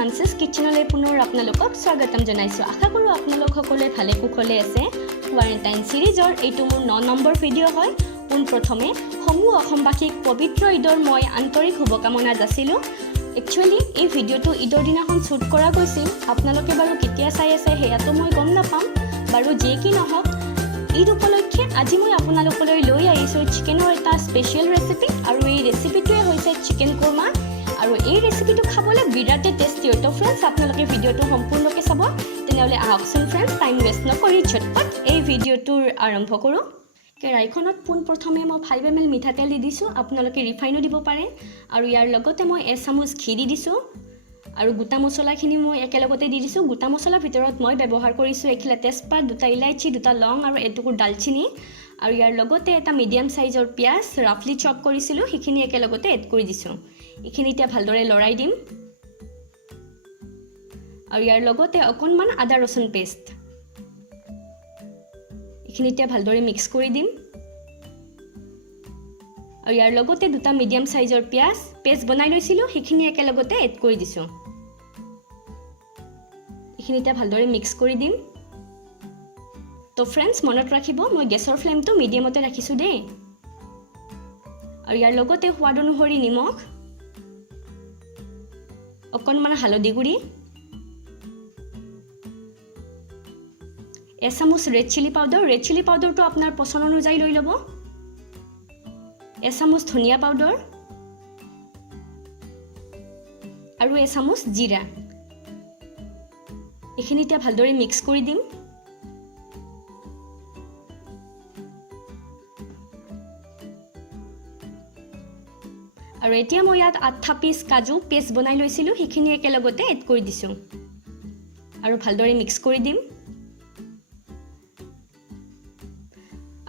মানসেছ কিচেনলৈ পুনৰ আপোনালোকক স্বাগতম জনাইছোঁ। আশা কৰোঁ আপোনালোক সকলোৱে ভালে কুশলে আছে। কোৱাৰেণ্টাইন সিৰিজৰ এইটো মোৰ 9 নম্বৰ ভিডিঅ' হয়। পোনপ্ৰথমে সমূহ অসমবাসীক পবিত্ৰ ঈদৰ মই আন্তৰিক শুভকামনা যাচিলোঁ। একচুৱেলি এই ভিডিঅ'টো ঈদৰ দিনাখন শ্বুট কৰা গৈছিল। আপোনালোকে বাৰু কেতিয়া চাই আছে সেয়াটো মই গম নাপাম। বাৰু যি কি নহওক, ঈদ উপলক্ষে আজি মই আপোনালোকলৈ লৈ আহিছোঁ চিকেনৰ এটা স্পেচিয়েল ৰেচিপি, আৰু এই ৰেচিপিটোৱে হৈছে চিকেন কোৰ্মা। আৰু এই ৰেচিপিটো খাবলৈ বিৰাটেই টেষ্টি হয়। তো ফ্ৰেণ্ডছ, আপোনালোকে ভিডিঅ'টো সম্পূৰ্ণকৈ চাব। তেনেহ'লে আহকচোন ফ্ৰেণ্ডছ, টাইম ৱেষ্ট নকৰি ঝটপট এই ভিডিঅ'টোৰ আৰম্ভ কৰোঁ। কেৰাহীখনত পোনপ্ৰথমে মই 5 ml মিঠাতেল দি দিছোঁ। আপোনালোকে ৰিফাইনো দিব পাৰে। আৰু ইয়াৰ লগতে মই 1 চামুচ ঘি দি দিছোঁ। আৰু গোটা মছলাখিনি মই একেলগতে দি দিছোঁ। গোটা মছলাৰ ভিতৰত মই ব্যৱহাৰ কৰিছোঁ এখিলা তেজপাত, 2টা ইলাইচি, 2টা লং আৰু এটুকুৰ ডালচিনি। আৰু ইয়াৰ লগতে এটা মিডিয়াম চাইজৰ পিঁয়াজ ৰাফলি চপ কৰিছিলোঁ, সেইখিনি একেলগতে এড কৰি দিছোঁ। এইখিনি এতিয়া ভালদৰে লৰাই দিম। আৰু ইয়াৰ লগতে অকণমান আদা ৰচুন পেষ্ট, এইখিনি এতিয়া ভালদৰে মিক্স কৰি দিম। আৰু ইয়াৰ লগতে 2টা মিডিয়াম চাইজৰ পিঁয়াজ পেষ্ট বনাই লৈছিলোঁ, সেইখিনি একেলগতে এড কৰি দিছোঁ। এইখিনি এতিয়া ভালদৰে মিক্স কৰি দিম। তো ফ্ৰেণ্ডছ, মনত ৰাখিব মই গেছৰ ফ্লেমটো মিডিয়ামতে ৰাখিছোঁ দেই। আৰু ইয়াৰ লগতে সোৱাদ অনুসৰি নিমখ, অকণমান হালধি গুড়ি, 1 চামুচ red chili powder. Red chili পাউডাৰটো আপোনাৰ পচন্দ অনুযায়ী লৈ ল'ব। 1 চামুচ ধনিয়া পাউডাৰ আৰু 1 চামুচ জিৰা। এইখিনি এতিয়া ভালদৰে মিক্স কৰি দিম। আৰু এতিয়া মই ইয়াত 8টা পিচ কাজু পেষ্ট বনাই লৈছিলোঁ, সেইখিনি একেলগতে এড কৰি দিছোঁ। আৰু ভালদৰে মিক্স কৰি দিম।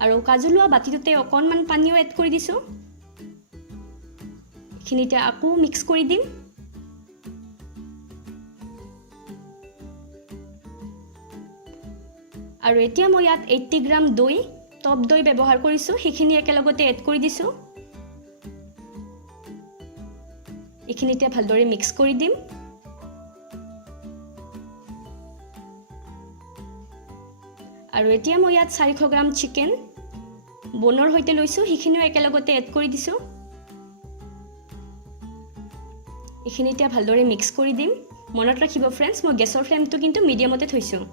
আৰু কাজু লোৱা বাতিটোতে অকণমান পানীও এড কৰি দিছোঁ। এইখিনি এতিয়া আকৌ মিক্স কৰি দিম। আৰু এতিয়া মই ইয়াত 80 গ্ৰাম দৈ, টপ দৈ ব্যৱহাৰ কৰিছোঁ, সেইখিনি একেলগতে এড কৰি দিছোঁ। এইখিনি এতিয়া ভালদৰে মিক্স কৰি দিম। আৰু এতিয়া মই ইয়াত 400 গ্ৰাম চিকেন বনৰ সৈতে লৈছোঁ, সেইখিনিও একেলগতে এড কৰি দিছোঁ। এইখিনি এতিয়া ভালদৰে মিক্স কৰি দিম। মনত ৰাখিব ফ্ৰেণ্ডছ, মই গেছৰ ফ্লেমটো কিন্তু মিডিয়ামতে থৈছোঁ।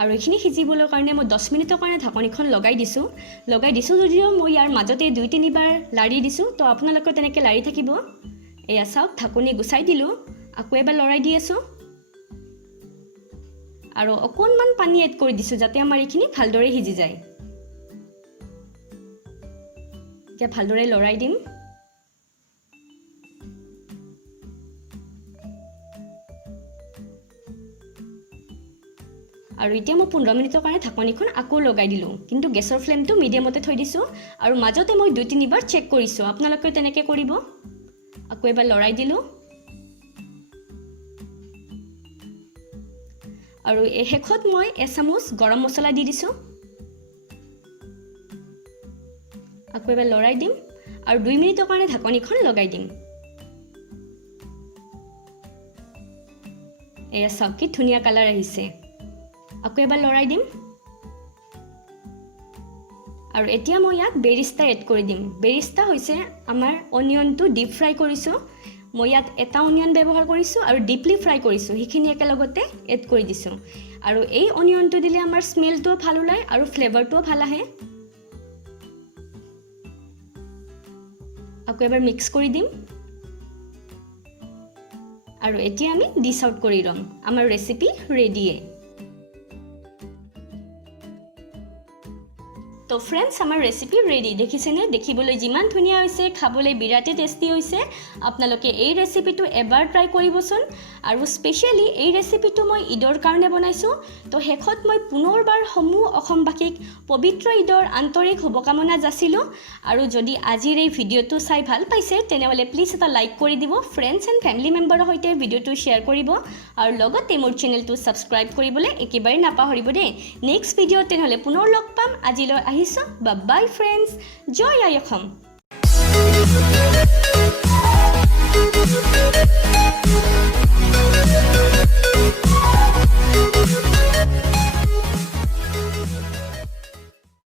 আৰু এইখিনি সিজিবলৈ কাৰণে মই 10 মিনিটৰ কাৰণে ঢাকনিখন লগাই দিছোঁ যদিও মই ইয়াৰ মাজতে 2-3 বাৰ লাৰি দিছোঁ। তো আপোনালোকে তেনেকৈ লাৰি থাকিব। এয়া চাওক, ঢাকনি গুচাই দিলোঁ, আকৌ এবাৰ লৰাই দি আছোঁ। আৰু অকণমান পানী এড কৰি দিছোঁ যাতে আমাৰ এইখিনি ভালদৰে সিজি যায়। এতিয়া ভালদৰে লৰাই দিম। আৰু এতিয়া মই 15 মিনিটৰ কাৰণে ঢাকনিখন আকৌ লগাই দিলোঁ, কিন্তু গেছৰ ফ্লেমটো মিডিয়ামতে থৈ দিছোঁ। আৰু মাজতে মই 2-3 বাৰ চেক কৰিছোঁ, আপোনালোকে তেনেকৈ কৰিব। আকৌ এবাৰ লৰাই দিলোঁ। আৰু শেষত মই 1 চামুচ গৰম মছলা দি দিছোঁ। আকৌ এবাৰ লৰাই দিম আৰু 2 মিনিটৰ কাৰণে ঢাকনিখন লগাই দিম। এয়া চাওক কি ধুনীয়া কালাৰ আহিছে। আকৌ এবাৰ লৰাই দিম। আৰু এতিয়া মই ইয়াত বেৰিষ্টা এড কৰি দিম। বেৰিষ্টা হৈছে আমাৰ অনিয়নটো ডিপ ফ্ৰাই কৰিছোঁ। মই ইয়াত এটা অনিয়ন ব্যৱহাৰ কৰিছোঁ আৰু ডিপলি ফ্ৰাই কৰিছোঁ, সেইখিনি একেলগতে এড কৰি দিছোঁ। আৰু এই অনিয়নটো দিলে আমাৰ স্মেলটোও ভাল ওলায় আৰু ফ্লেভাৰটোও ভাল আহে। আকৌ এবাৰ মিক্স কৰি দিম। আৰু এতিয়া আমি ডিছ আউট কৰি ল'ম। আমাৰ ৰেচিপি ৰেডিয়ে। তো ফ্ৰেণ্ডছ আমাৰ ৰেচিপি ৰেডি দেখিছেনে দেখিবলৈ যিমান ধুনীয়া হৈছে খাবলৈ বিৰাটেই টেষ্টি হৈছে আপোনালোকে এই ৰেচিপিটো এবাৰ ট্ৰাই কৰিবচোন আৰু স্পেচিয়েলি এই ৰেচিপিটো মই ঈদৰ কাৰণে বনাইছোঁ তো শেষত মই পুনৰবাৰ সমূহ অসমবাসীক পবিত্ৰ ঈদৰ আন্তৰিক শুভকামনা যাচিলোঁ আৰু যদি আজিৰ এই ভিডিঅ'টো চাই ভাল পাইছে তেনেহ'লে প্লিজ এটা লাইক কৰি দিব ফ্ৰেণ্ডছ এণ্ড ফেমিলি মেম্বাৰৰ সৈতে ভিডিঅ'টো শ্বেয়াৰ কৰিব আৰু লগতে মোৰ চেনেলটো ছাবস্ক্ৰাইব কৰিবলৈ একেবাৰে নাপাহৰিব দেই নেক্সট ভিডিঅ'ত তেনেহ'লে পুনৰ লগ পাম আজিলৈ আহিছোঁ বাই ফ্ৰেণ্ডছ জয় আই অসম